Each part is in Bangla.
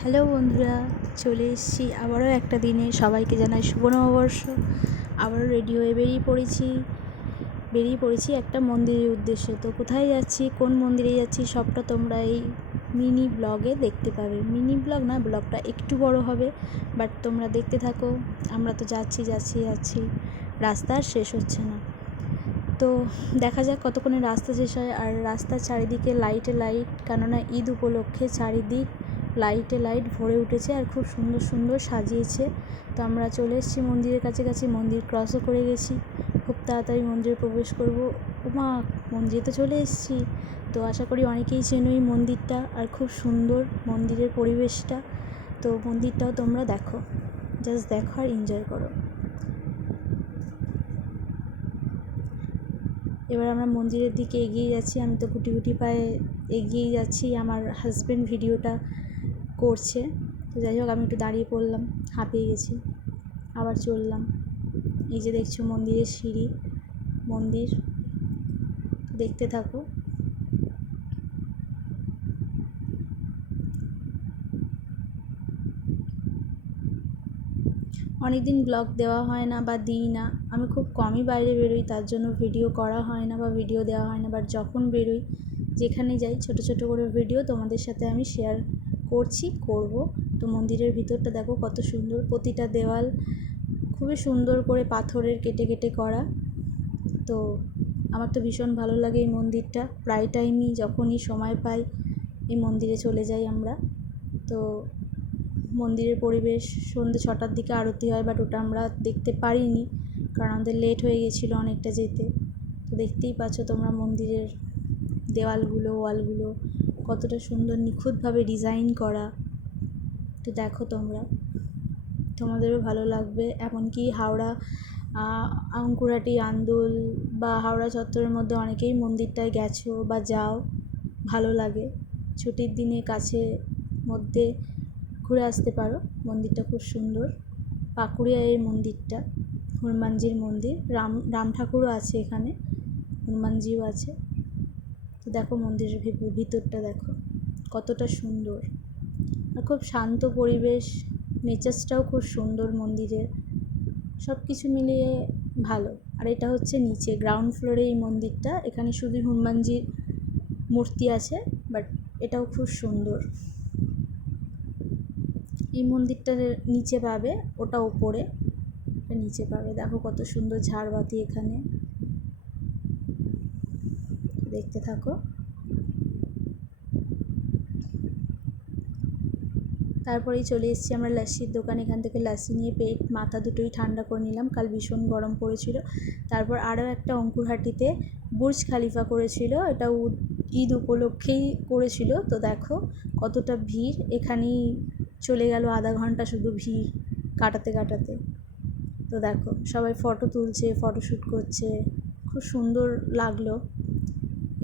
হ্যালো বন্ধুরা, চলে এসেছি আবারও একটা দিনে। সবাইকে জানাই শুভ নববর্ষ। আবারও রেডি হয়ে বেরিয়ে পড়েছি একটা মন্দিরের উদ্দেশ্যে। তো কোথায় যাচ্ছি, কোন মন্দিরে যাচ্ছি, সবটা তোমরা এই মিনি ব্লগে দেখতে পাবে। মিনি ব্লগ না, ব্লগটা একটু বড় হবে, বাট তোমরা দেখতে থাকো। আমরা তো যাচ্ছি, রাস্তা আর শেষ হচ্ছে না। তো দেখা যাক কতক্ষণে রাস্তা শেষ হয়। আর রাস্তার চারিদিকে লাইট, কেননা ঈদ উপলক্ষে চারিদিক লাইট ভরে উঠেছে আর খুব সুন্দর সুন্দর সাজিয়েছে। তো আমরা চলে এসেছি মন্দিরের কাছাকাছি, মন্দির ক্রসও করে গেছি। খুব তাড়াতাড়ি মন্দিরে প্রবেশ করব। মন্দিরে তো চলে এসেছি। তো আশা করি অনেকেই চেনো এই মন্দিরটা, আর খুব সুন্দর মন্দিরের পরিবেশটা। তো মন্দিরটাও তোমরা দেখো, জাস্ট দেখো আর এনজয় করো। এবার আমরা মন্দিরের দিকে এগিয়ে যাচ্ছি। আমি তো গুটি পায়ে এগিয়েই যাচ্ছি। আমার হাজব্যান্ড ভিডিওটা করছে। তো যাই হোক, আমি একটু দাঁড়িয়ে পড়লাম, হাঁপিয়ে গেছি, আবার চললাম। এই যে দেখছো মন্দিরের সিঁড়ি, মন্দির দেখতে থাকো। অনেকদিন ব্লগ দেওয়া হয় না বা দিই না। আমি খুব কমই বাইরে বেরোই, তার জন্য ভিডিও করা হয় না বা ভিডিও দেওয়া হয় না। বাট যখন বেরোই, যেখানে যাই, ছোট করে ভিডিও তোমাদের সাথে আমি শেয়ার করব। তো মন্দিরের ভিতরটা দেখো কত সুন্দর। প্রতিটা দেওয়াল খুবই সুন্দর করে পাথরের কেটে করা। তো আমার তো ভীষণ ভালো লাগে এই মন্দিরটা। প্রায় টাইমই যখনই সময় পাই এই মন্দিরে চলে যাই আমরা। তো মন্দিরের পরিবেশ, সন্ধ্যে 6টার দিকে আরতি হয়, বাট ওটা আমরা দেখতে পারিনি, কারণ আমাদের লেট হয়ে গেছিলো অনেকটা যেতে। তো দেখতেই পাচ্ছ তোমরা মন্দিরের দেওয়ালগুলো, ওয়ালগুলো কতটা সুন্দর নিখুঁতভাবে ডিজাইন করা। তো দেখো তোমাদেরও ভালো লাগবে। এমনকি হাওড়া আঙ্কুরহাটি, আন্দুল বা হাওড়া চত্বরের মধ্যে অনেকেই মন্দিরটায় গেছো বা যাও, ভালো লাগে। ছুটির দিনে কাছে মধ্যে ঘুরে আসতে পারো। মন্দিরটা খুব সুন্দর। পাকুড়িয়া এই মন্দিরটা, হনুমানজির মন্দির। রাম ঠাকুরও আছে এখানে, হনুমানজিও আছে। তো দেখো মন্দিরের ভিতরটা দেখো কতটা সুন্দর, আর খুব শান্ত পরিবেশ। নেচার্সটাও খুব সুন্দর মন্দিরের। সব কিছু মিলিয়ে ভালো। আর এটা হচ্ছে নিচে গ্রাউন্ড ফ্লোরে এই মন্দিরটা। এখানে শুধু হনুমানজির মূর্তি আছে, বাট এটাও খুব সুন্দর। এই মন্দিরটার নিচে পাবে, ওটা ওপরে, নিচে পাবে। দেখো কত সুন্দর ঝাড়বাতি এখানে, দেখতে থাকো। তারপরেই চলে এসেছি আমরা লাস্সির দোকান। এখান থেকে লাস্সি নিয়ে পেট মাথা দুটোই ঠান্ডা করে নিলাম। কাল ভীষণ গরম পড়েছিল। তারপর আরও একটা অঙ্কুরহাটিতে বুর্জ খালিফা করেছিল, এটা ঈদ উপলক্ষেই করেছিল। তো দেখো কতটা ভিড়, এখানেই চলে গেল আধা ঘন্টা শুধু ভিড় কাটাতে। তো দেখো সবাই ফটো তুলছে, ফটোশ্যুট করছে, খুব সুন্দর লাগলো।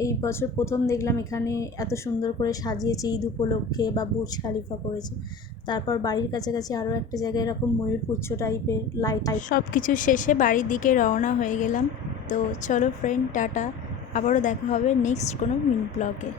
এই বছর প্রথম দেখলাম এখানে এত সুন্দর করে সাজিয়েছে ঈদ উপলক্ষে, বা বুর্জ খালিফা করেছে। তারপর বাড়ির কাছাকাছি আরও একটা জায়গায় এরকম ময়ূরপুচ্ছ টাইপের লাইট। সব কিছু শেষে বাড়ির দিকে রওনা হয়ে গেলাম। তো চলো ফ্রেন্ড, টাটা। আবারও দেখা হবে নেক্সট কোনো মিনি ব্লগে।